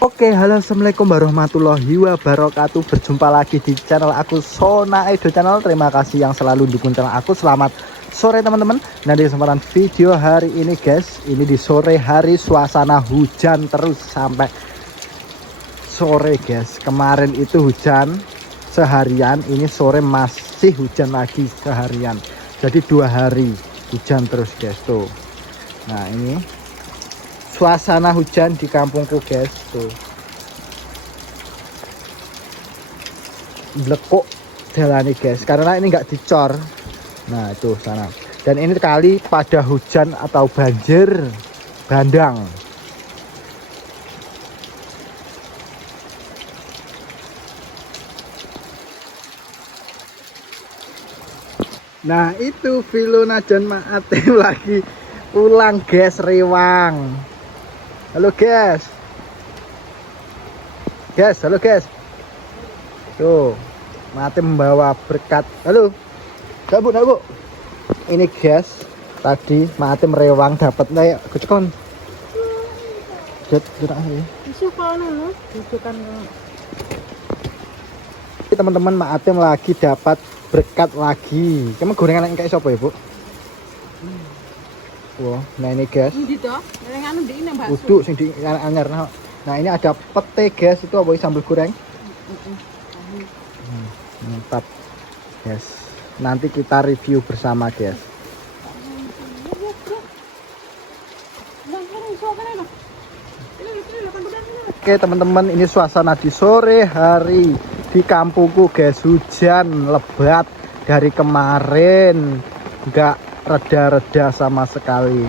Oke, halo, assalamualaikum warahmatullahi wabarakatuh. Berjumpa lagi di channel aku, Sona Edo Channel. Terima kasih yang selalu dukung channel aku. Selamat sore teman-teman. Nah, di kesempatan video hari ini guys, ini di sore hari suasana hujan terus sampai sore guys. Kemarin itu hujan seharian, ini sore masih hujan lagi seharian. Jadi 2 hari hujan terus guys tuh. Nah, ini suasana hujan di kampungku guys tuh. Blekuk jalani guys karena ini nggak dicor. Nah itu sana, dan ini kali pada hujan atau banjir bandang. Nah itu Vilo Najan Maatem lagi pulang guys, Rewang. Halo guys, halo guys. Tuh, Maatem membawa berkat. Halo, bu. Ini guys, tadi Maatem Rewang dapat nih kecekon. Teman-teman, Maatem lagi dapat berkat lagi. Kamu gorengan yang kayak siapa ya, Bu? Wah, nah ini guys. Uduk sing di anyar. Nah, ini ada pete guys, itu apa sambal goreng? Mantap. Yes. Nanti kita review bersama guys. Oke teman-teman, ini suasana di sore hari di kampungku guys. Hujan lebat dari kemarin, nggak reda-reda sama sekali.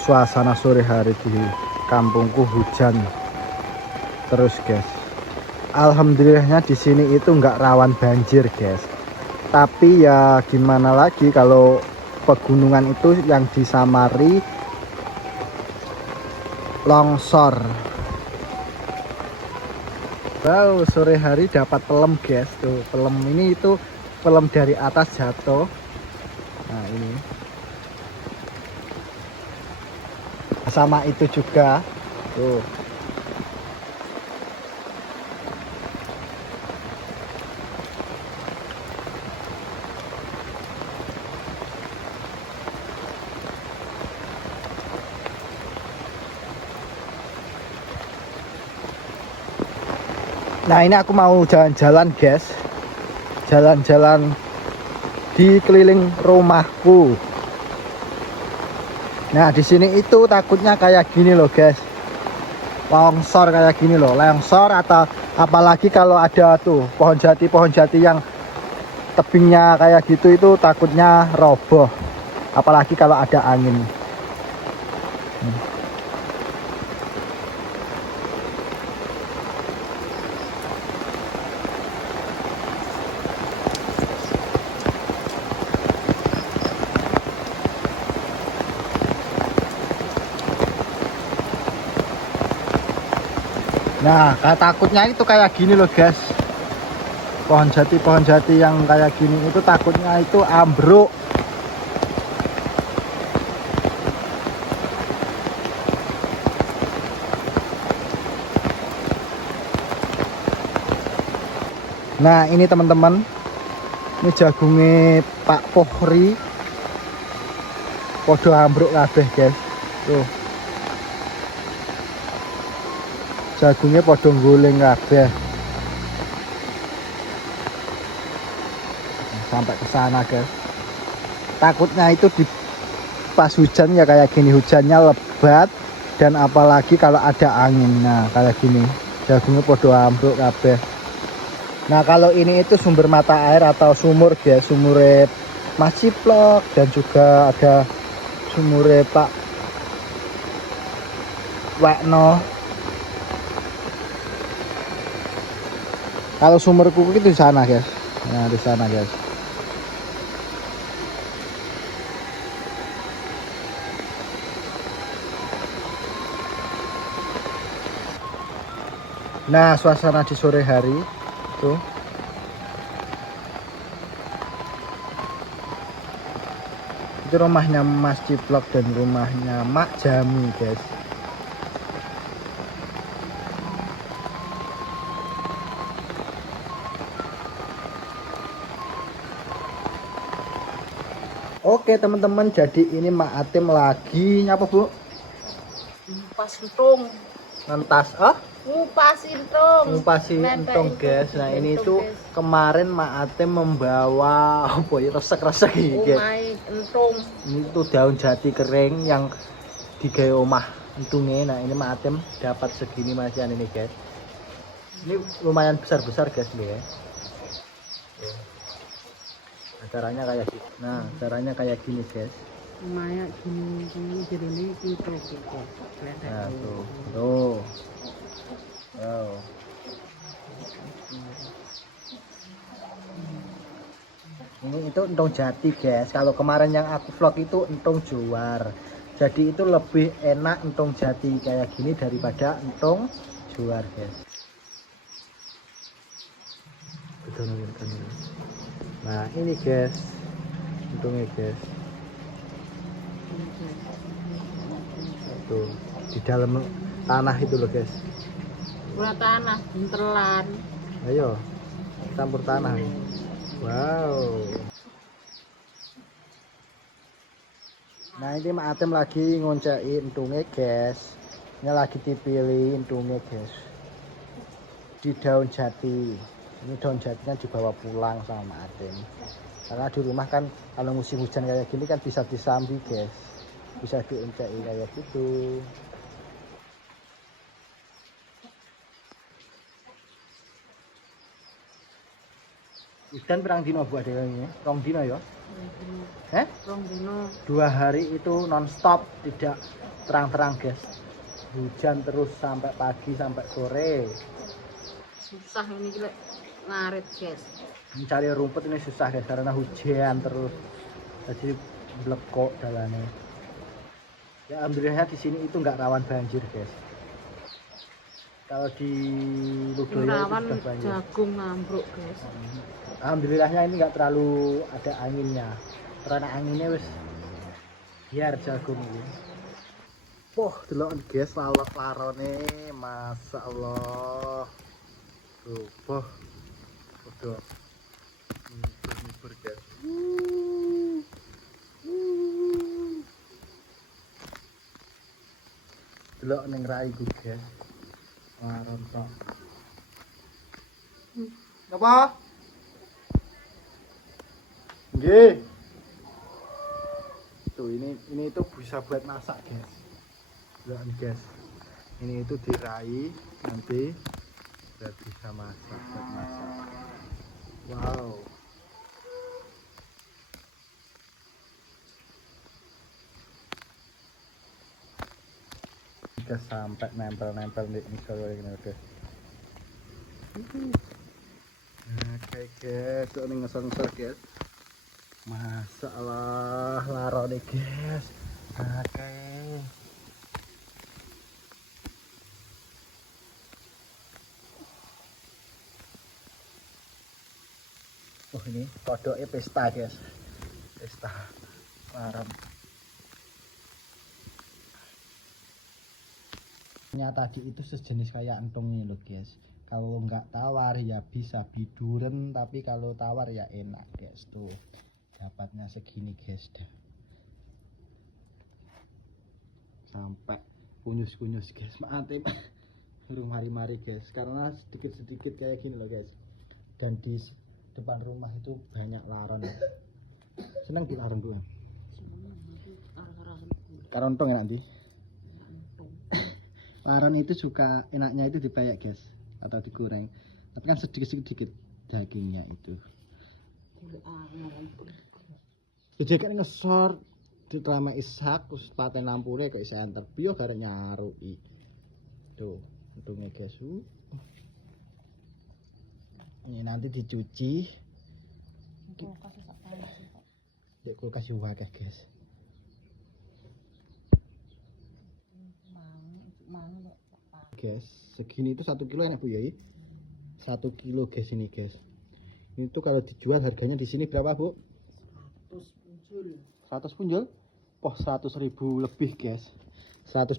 Suasana sore hari di kampungku hujan terus guys. Alhamdulillahnya di sini itu nggak rawan banjir guys. Tapi ya gimana lagi kalau pegunungan itu yang disamari longsor. Wow, sore hari dapat pelem guys tuh. Pelem ini itu pelem dari atas jatuh. Nah ini sama itu juga tuh. Nah ini aku mau jalan-jalan guys, jalan-jalan di keliling rumahku. Nah di sini itu takutnya kayak gini loh guys, longsor kayak gini loh, longsor atau apalagi kalau ada tuh pohon jati yang tebingnya kayak gitu, itu takutnya roboh, apalagi kalau ada angin. Nah, takutnya itu kayak gini loh guys. Pohon jati yang kayak gini itu takutnya itu ambruk. Nah, ini teman-teman. Ini jagungnya Pak Pohri. Podo ambruk kabeh guys. Tuh. Jagungnya podo guling kabeh. Sampai ke sana guys. Takutnya itu di pas hujan ya kayak gini, hujannya lebat dan apalagi kalau ada angin. Nah kayak gini jagungnya podo ambruk kabeh. Nah kalau ini itu sumber mata air atau sumur guys, sumure Mas Ciplok, dan juga ada sumure Pak Wekno. Kalau sumurku itu di sana guys. Nah di sana guys. Nah suasana di sore hari tuh. Itu rumahnya Mas Ciplok dan rumahnya Mak Jami guys. Oke teman-teman, jadi ini Mak Atim lagi nyapa Bu? Ngupas entung. Ngentas ngupasin entung guys. Nah ini tuh kemarin Mak Atim membawa apa ya, resek-resek iki guys. Entung. Ini tuh daun jati kering yang digawe omah entungnya. Nah ini Mak Atim dapat segini masian ini guys. Ini lumayan besar-besar guys ya. Nah, caranya kayak gini. Nah, caranya kayak gini guys. Lumayan gini jerone itu. Nah, tuh. Tuh. Wow. Ini itu entung jati guys. Kalau kemarin yang aku vlog itu entung juar. Jadi itu lebih enak entung jati kayak gini daripada entung juar guys. Nah ini guys, untungnya guys, tuh di dalam tanah itu loh guys. Gula tanah, buntelan. Ayo, campur tanah. Wow. Nah ini Mak Atim lagi ngoncai untungnya guys. Ini lagi dipilih untungnya guys. Di daun jati. Ini daun jatinya dibawa pulang sama Mak Atim. Karena di rumah kan kalau musim hujan kayak gini kan bisa disambi guys, bisa diuncai kayak gitu. Hujan perang dino buat ini, rong dino ya? Rong dino. 2 hari itu nonstop, tidak terang-terang guys. Hujan terus sampai pagi sampai sore. Susah ini gila ngarit guys. Mencari rumput ini susah guys karena hujan terus. Jadi blekok jalannya. Ya alhamdulillahnya di sini itu nggak rawan banjir guys. Kalau di Ludoya itu Rawan sudah banjir. jagung ngambruk guys. Alhamdulillahnya ini nggak terlalu ada anginnya. Karena anginnya wis biar jagung ini. Wah, delok guys larone, masya Allah. Tuh, wah, udah nyibur guys. Delok ning raiku guys. Laron tok. Apa? Nggih. Tuh ini itu bisa buat masak guys. Lihat guys. Ini itu diraih nanti buat bisa masak, buat masak. Wow. Guys sampai nempel-nempel di misalnya ini guys. Oke guys, ini ngesor-ngesor guys. Masya Allah, laro deh guys. Oke. Oh ini kodoknya pesta guys. Pesta larang. Tadi itu sejenis kayak entong ini loh guys. Kalau nggak tawar ya bisa biduren, tapi kalau tawar ya enak guys. Tuh dapatnya segini guys dah. Sampai kunyus-kunyus guys. Maaf belum hari-hari guys, karena sedikit-sedikit kayak gini loh guys. Dan di depan rumah itu banyak laron. Seneng bu laron bu? Karontong ya nanti. Laron itu suka enaknya itu dipayak guys atau digoreng, tapi kan sedikit-sedikit dagingnya itu. Jadi kan ngesor di telama ishak terus paten lampure kok isi antar bio gara nyarui. Tuh untungnya guys. Ini nanti dicuci. Ya kulkas juga guys. Guys, segini itu 1 kilo enak bu ya? 1 kilo guys ini guys. Ini tuh kalau dijual harganya di sini berapa bu? 100 punjul. Oh 100.000 lebih guys. 120.000.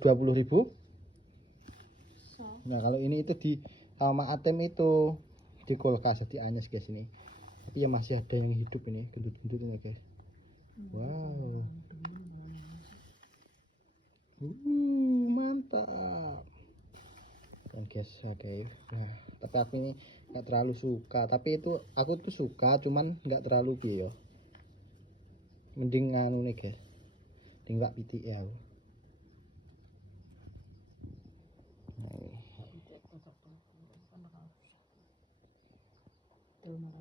So. Nah kalau ini itu di sama Atem itu di kulkas di Anyes guys ini. Tapi ya masih ada yang hidup ini gendut-gendutnya guys. Wow. Mantap. Dan guys, oke. Nah, tapi aku ini nggak terlalu suka. Tapi itu aku tuh suka, cuman nggak terlalu piye yo. Mending nganu nih guys. Mending nggak pitik ya aku. Nah, ini.